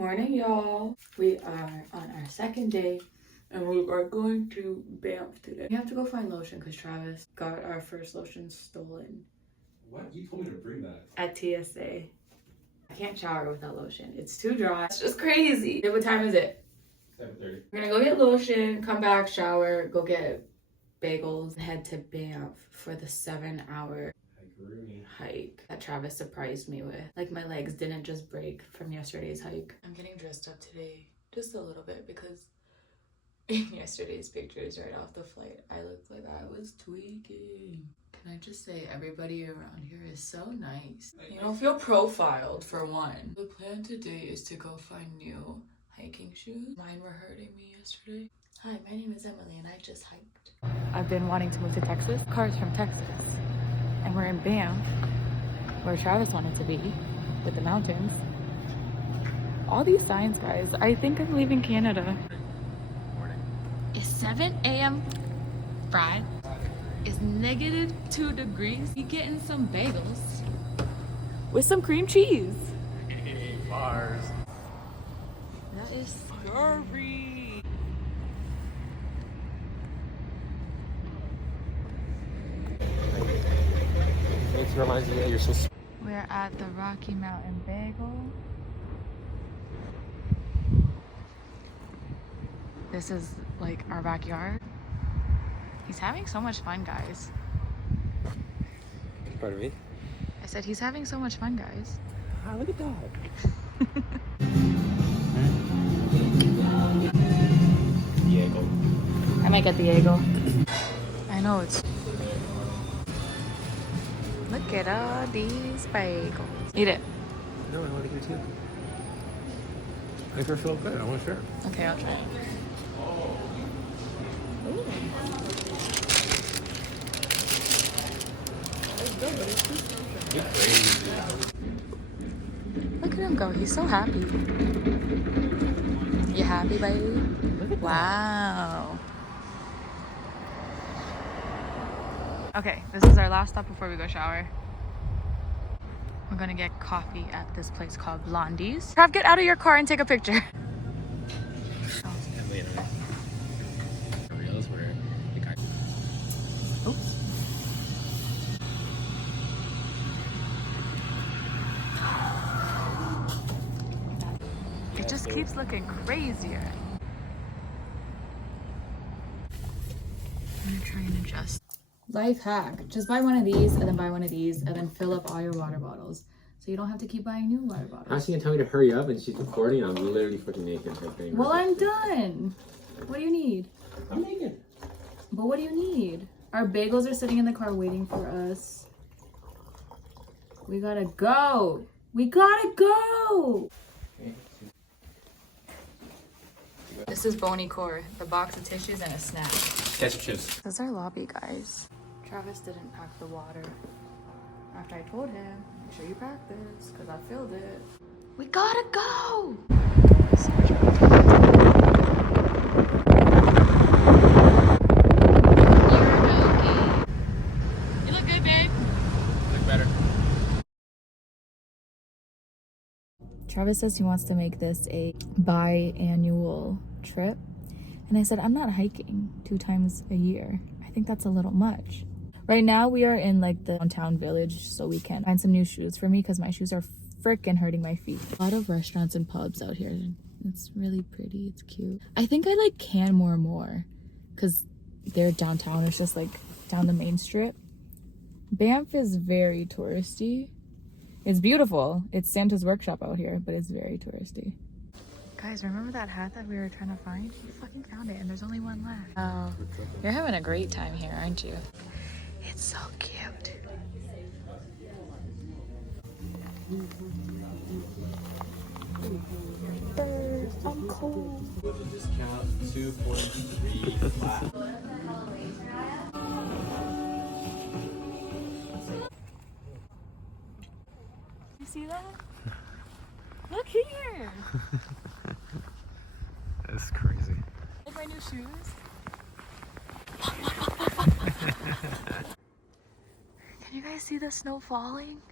Morning, y'all. We are on our second day and we are going to Banff today. We have to go find lotion because Travis got our first lotion stolen. What? You told me to bring that. At TSA. I can't shower without lotion. It's too dry. It's just crazy. What time is it? 7:30. We're gonna go get lotion, come back, shower, go get bagels, head to Banff for the 7-hour hike that Travis surprised me with. Like, my legs didn't just break from yesterday's hike. I'm getting dressed up today just a little bit because in yesterday's pictures right off the flight, I looked like I was tweaking. Can I just say, everybody around here is so nice. You don't feel profiled, for one. The plan today is to go find new hiking shoes. Mine were hurting me yesterday. Hi, my name is Emily and I just hiked. I've been wanting to move to Texas. Cars from Texas. And we're in Banff, where Travis wanted to be, with the mountains. All these signs, guys. I think I'm leaving Canada. Morning. It's 7 a.m. Friday. It's -2 degrees. We getting some bagels with some cream cheese. Hey, bars. That is scary. It reminds me that you're so. We're at the Rocky Mountain Bagel. This is like our backyard. He's having so much fun, guys. Pardon me? I said he's having so much fun, guys. Ah, look at that. Diego. I might get the Diego. I know it's. Look at all these bagels. Eat it. No, I want to eat it too. I first feel good. I want to share. Okay, I'll try it. Ooh. It's good, but it's too salty. You're crazy. Look at him go. He's so happy. You happy, baby? Wow. Okay, this is our last stop before we go shower. We're gonna get coffee at this place called Blondie's. Trav, get out of your car and take a picture. Reels where the guy. Oops. It just keeps looking crazier. I'm gonna try and adjust. Life hack. Just buy one of these and then buy one of these and then fill up all your water bottles. So you don't have to keep buying new water bottles. How's she gonna tell me to hurry up and she's recording? I'm literally freaking naked. Well, I'm done. What do you need? I'm naked. But what do you need? Our bagels are sitting in the car waiting for us. We gotta go. We gotta go. This is Boney Core, the box of tissues and a snack. Ketchup chips. This is our lobby, guys. Travis didn't pack the water. After I told him, make sure you pack this, because I filled it. We gotta go! You look good, babe. Look better. Travis says he wants to make this a biannual trip. And I said, I'm not hiking 2 times a year. I think that's a little much. Right now we are in like the downtown village so we can find some new shoes for me because my shoes are freaking hurting my feet. A lot of restaurants and pubs out here. It's really pretty. It's cute. I think I like CANMORE more because they're downtown. It's just like down the main strip. Banff is very touristy. It's beautiful. It's Santa's workshop out here, but it's very touristy. Guys, remember that hat that we were trying to find? We fucking found it and there's only one left. Oh, you're having a great time here, aren't you? It's so cute. I'm cold. With a discount, 2.3 flat. You see that? Look here. That's crazy. Like my new shoes. Can you guys see the snow falling?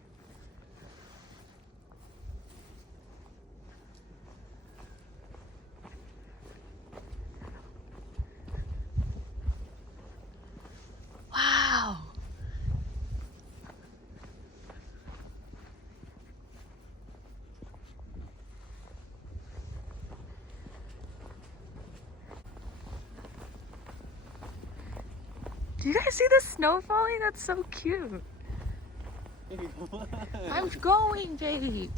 You guys see the snow falling? That's so cute. I'm going, babe.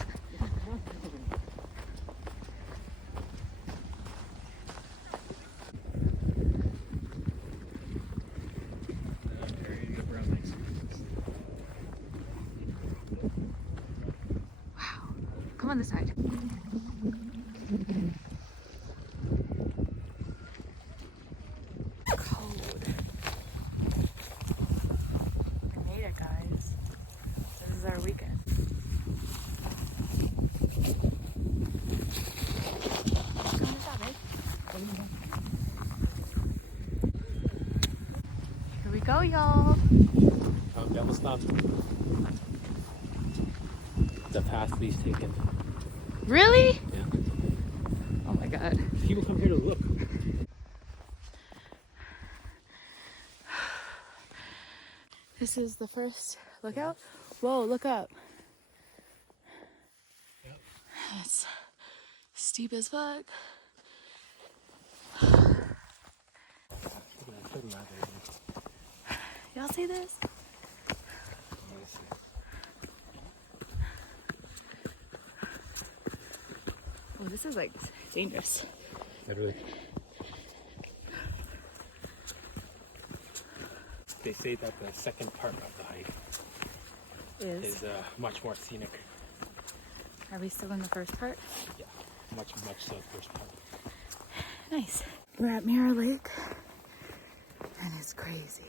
Wow. Come on this side. Cold. We made it, guys. This is our weekend. Here we go, y'all. Double stop. The path we've taken. Really? Yeah. Oh my god. People come here to look. This is the first lookout. Whoa, look up. Yep. It's steep as fuck. Y'all see this? Oh, this is like dangerous. Literally. They say that the second part of the hike is much more scenic. Are we still in the first part? Yeah, much so the first part. Nice. We're at Mirror Lake, and it's crazy.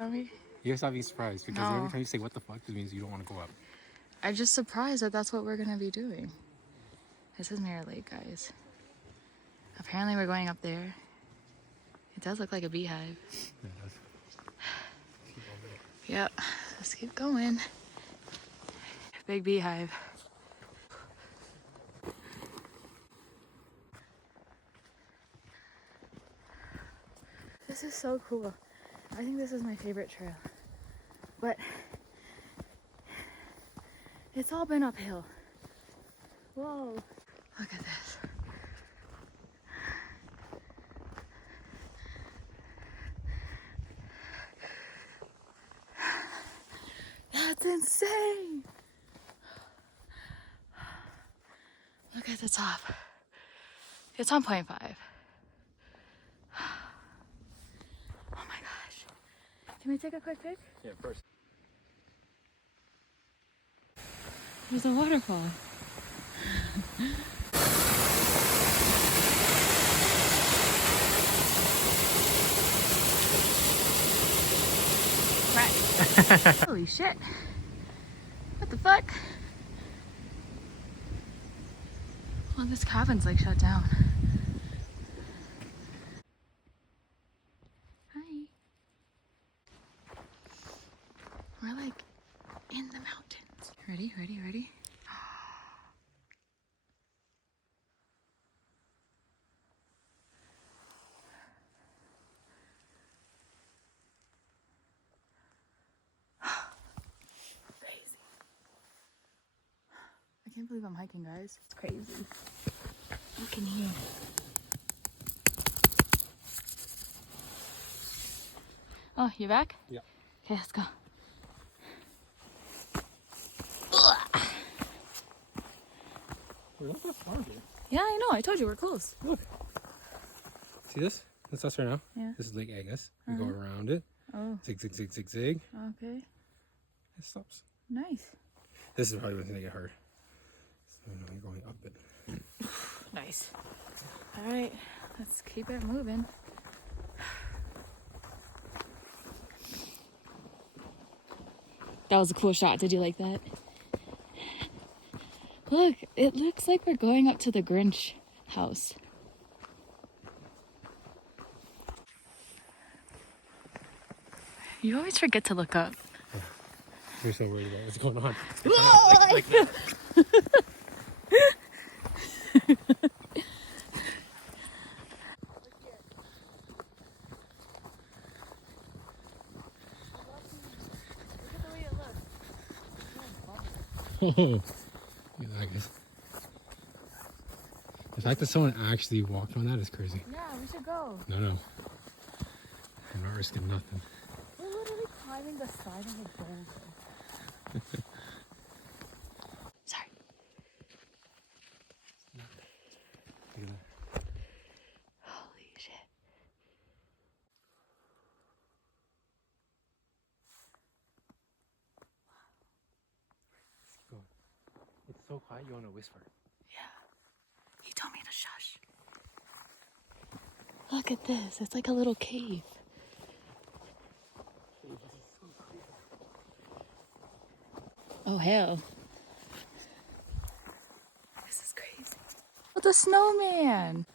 Are we? You guys have to be surprised because No. every time you say what the fuck, it means you don't want to go up. I'm just surprised that that's what we're gonna be doing. This is Mirror Lake, guys. Apparently we're going up there. It does look like a beehive. Yeah, it does. Keep over there. Yep, let's keep going. Big beehive. This is so cool. I think this is my favorite trail. But it's all been uphill. Whoa. Look at this. That's insane. Look at the top. It's on 0.5. Oh my gosh. Can we take a quick pic? Yeah, first. There's a waterfall. Right. Holy shit. What the fuck? Well, this cabin's like shut down. Hi. We're like in the mountains. Ready, ready, ready? Crazy. I can't believe I'm hiking, guys. It's crazy. Look in here. Oh, you back? Yeah. Okay, let's go. We're not that far here. Yeah, I know. I told you we're close. Look. See this? That's us right now. Yeah. This is Lake Agnes. We go around it. Oh, Zig, zig, zig, zig, zig. okay. It stops. Nice. This is probably what's going to get hard. So you're going up it. Nice. All right, let's keep it moving. That was a cool shot. Did you like that? Look, it looks like we're going up to the Grinch house. You always forget to look up. You're so worried about what's going on. Like that. Oh, I guess. The fact that someone actually walked on that is crazy. Yeah, we should go. No. risking nothing. We're literally climbing the side of a boulder. Sorry. Look at that. Holy shit. Keep going. It's so quiet, you want to whisper. Yeah. He told me to shush. Look at this. It's like a little cave. Oh, hell. This is crazy. Oh, the snowman.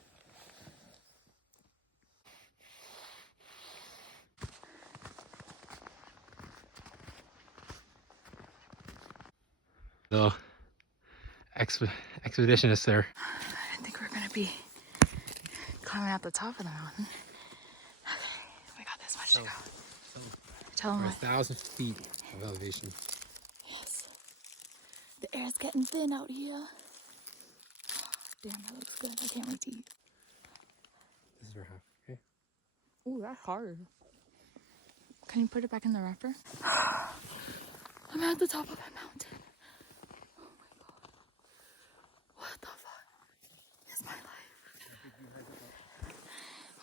The expeditionists there. I didn't think we were going to be climbing out the top of the mountain. Okay, we got this much to go. Tell them We're what. 1,000 feet of elevation. Yes. The air's getting thin out here. Damn, that looks good. I can't wait to eat. This is our half, okay? Ooh, that's hard. Can you put it back in the wrapper? I'm at the top of that mountain. Oh my god. What the fuck? It's my life.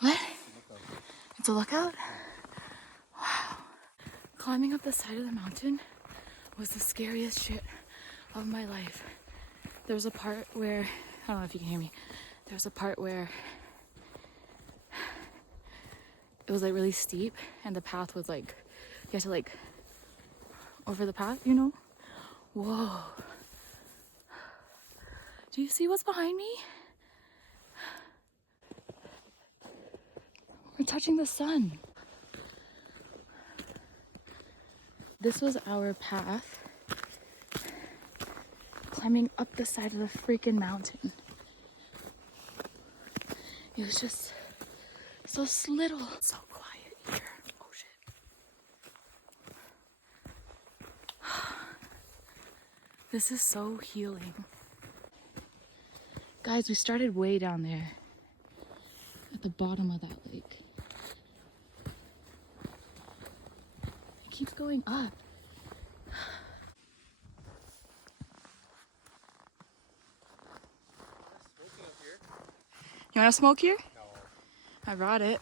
What? It's a lookout? Wow. Climbing up the side of the mountain was the scariest shit of my life. There was a part where, I don't know if you can hear me, there was a part where it was like really steep and the path was like, you had to like, over the path, you know? Whoa. Do you see what's behind me? We're touching the sun. This was our path climbing up the side of the freaking mountain. It was just so little. So quiet here. Oh shit. This is so healing. Guys, we started way down there at the bottom of that lake. It keeps going up. You want to smoke here? No. I brought it.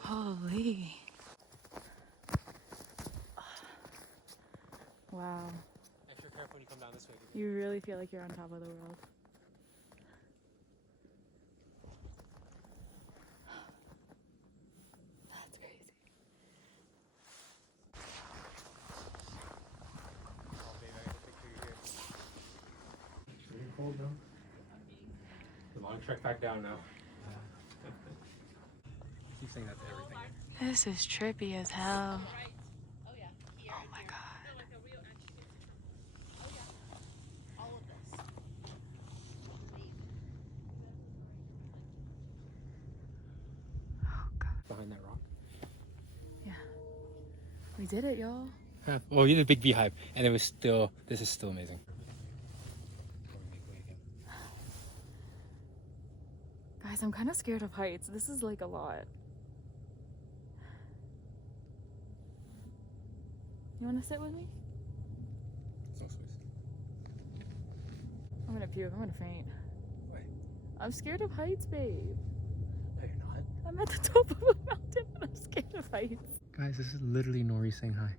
Holy. Wow. Extra careful when you come down this way. You really feel like you're on top of the world. That's crazy. Oh, babe, I got a picture of you here. It's really cold now. The long trek back down now. Keep saying that to everything. This is trippy as hell. Oh my god. Oh god. Behind that rock. Yeah. We did it, y'all. Oh, you did a big beehive, and it was still. This is still amazing. Guys, I'm kind of scared of heights. This is like a lot. You want to sit with me? So sweet. I'm gonna puke. I'm gonna faint. Why? I'm scared of heights, babe. No, you're not. I'm at the top of a mountain and I'm scared of heights. Guys, this is literally Nori saying hi.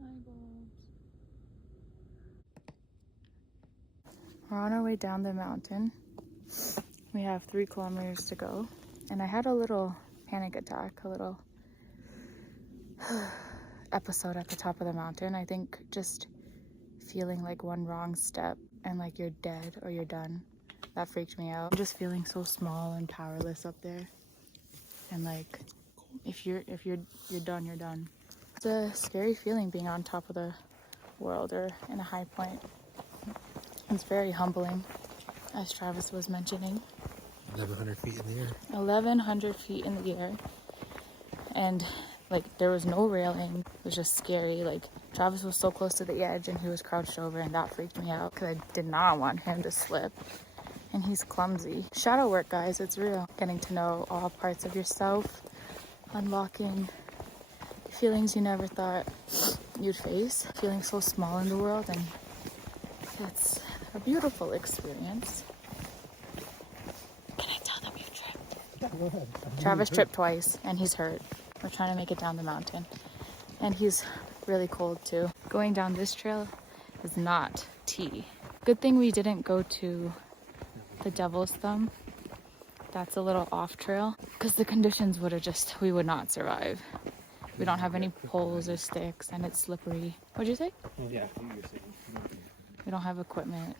Hi, Bobs. We're on our way down the mountain. We have 3 kilometers to go. And I had a little panic attack, a little episode at the top of the mountain. I think just feeling like one wrong step and like you're dead or you're done. That freaked me out. I'm just feeling so small and powerless up there. And like if you're done, you're done. It's a scary feeling being on top of the world or in a high point. It's very humbling, as Travis was mentioning. 1,100 feet in the air. 1,100 feet in the air. And like there was no railing. It was just scary. Like Travis was so close to the edge and he was crouched over, and that freaked me out because I did not want him to slip. And he's clumsy. Shadow work, guys, it's real. Getting to know all parts of yourself unlocking feelings you never thought you'd face, feeling so small in the world, and it's a beautiful experience. Can I tell them you tripped? Yeah, go ahead. Travis tripped twice and he's hurt. We're trying to make it down the mountain. And he's really cold too. Going down this trail is not tea. Good thing we didn't go to the Devil's Thumb. That's a little off trail because the conditions would have we would not survive. We don't have any poles or sticks and it's slippery. What'd you say? Well, yeah, you're saying. We don't have equipment.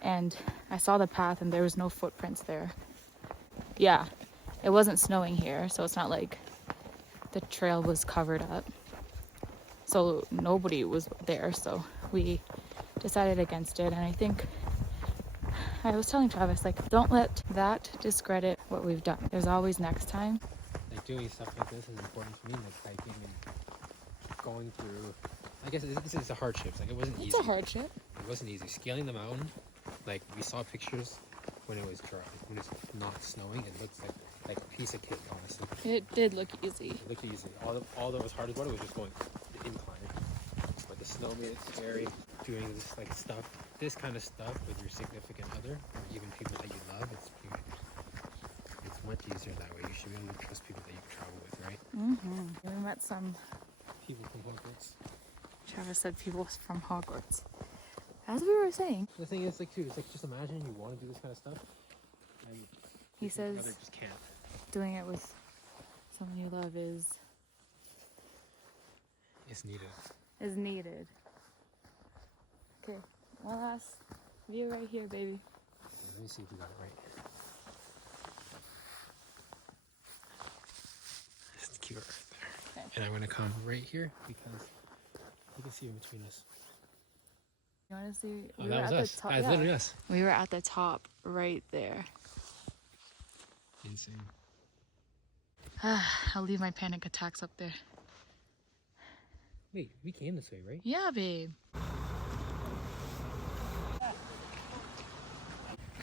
And I saw the path and there was no footprints there. Yeah, it wasn't snowing here, so it's not like the trail was covered up. So nobody was there, so we decided against it. And I think I was telling Travis, like, don't let that discredit what we've done. There's always next time. Like doing stuff like this is important for me, like hiking and going through. I guess this is a hardship. Like it wasn't easy. It's a hardship. It wasn't easy. Scaling the mountain, like we saw pictures when it was dry, when it's not snowing. It looks like a piece of cake, honestly. It did look easy. It looked easy. All that was hard about it was just going the incline. But the snow made it scary. Doing this kind of stuff with your significant other, or even people that you love, it's much easier that way. You should be able to trust people that you travel with, right? We met some, People from Hogwarts. Travis said people from Hogwarts. As we were saying, The thing is, like, too, it's like just imagine you want to do this kind of stuff, and he your says brother just can't. doing it with someone you love is It's needed. needed. Okay, one last view right here, baby. Let me see if we got it right. It's cute right there. Okay. And I'm gonna come right here because you can see in between us. You want to see? Oh, that was us. That's literally us. We were at the top right there. Insane. I'll leave my panic attacks up there. Wait, we came this way, right? Yeah, babe.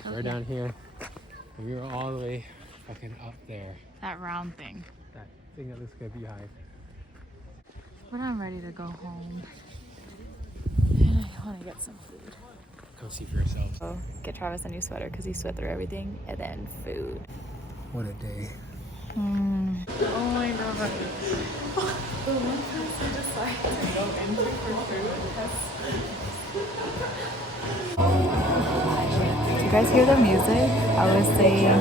We're down here. And we were all the way fucking up there. That round thing. That thing that looks like a beehive. But I'm ready to go home. And I want to get some food. Come see for yourselves. So get Travis a new sweater because he sweat through everything. And then food. What a day. Oh my god. The one person decided to go in for food. Do you guys hear the music? I was saying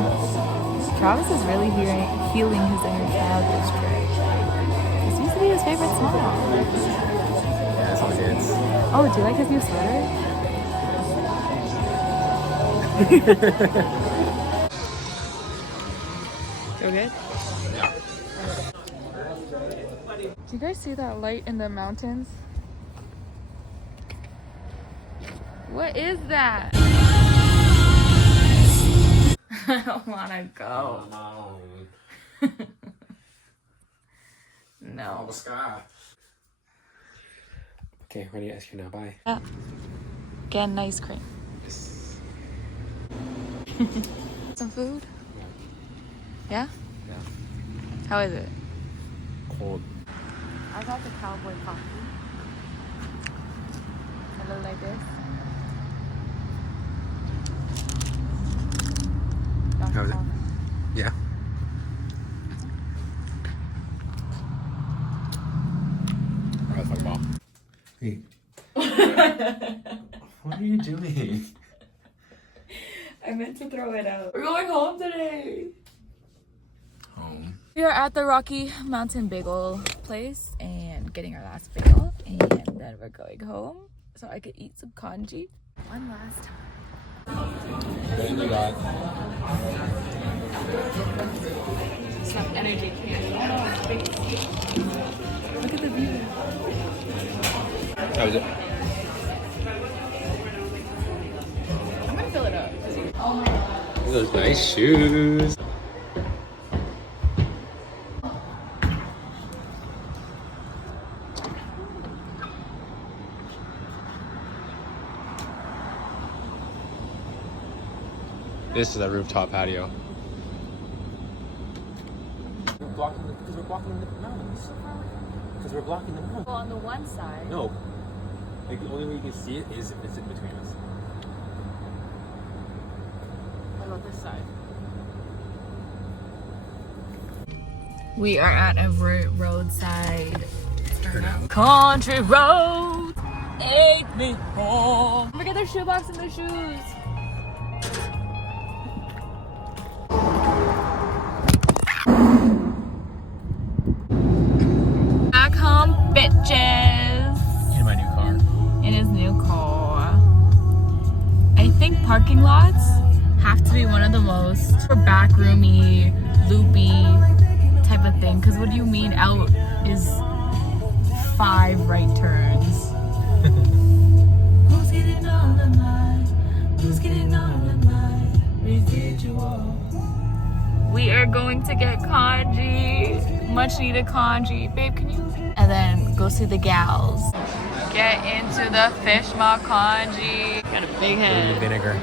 Travis is really healing his inner child district. This used to be his favorite song. Yeah, it's all kids. Oh, do you like his new sweater? So good? Yeah. Do you guys see that light in the mountains? What is that? I don't want to go. No. Sky. Okay, ready to ask you now. Bye. Get an ice cream. Yes. Some food? Yeah. Yeah? Yeah. How is it? Cold. I got the cowboy coffee. I look like this. How is it? Yeah. That's my mom. Hey. What are you doing? I meant to throw it out. We're going home today. Home. We are at the Rocky Mountain Bagel place and getting our last bagel, and then we're going home so I could eat some congee one last time. Then you got. Some energy candy. Look at the view. How was it? I'm gonna fill it up. Oh my god. Those nice shoes. This is a rooftop patio. blocking the mountains. Because we're blocking the mountains. Well, on the one side. No. Like the only way you can see it is if it's in between us. What about this side? We are at a roadside country road. Take me home. Look at their shoebox and their shoes. Back home, bitches. In my new car. In his new car. I think parking lots have to be one of the most backroomy, loopy type of thing. Because what do you mean out is 5 right turns? Who's getting on the mind? Who's getting on the mind? Residual. We are going to get congee. Much needed congee. Babe, can you? And then go see the gals. Get into the fish maw congee. Got a big head. Vinegar.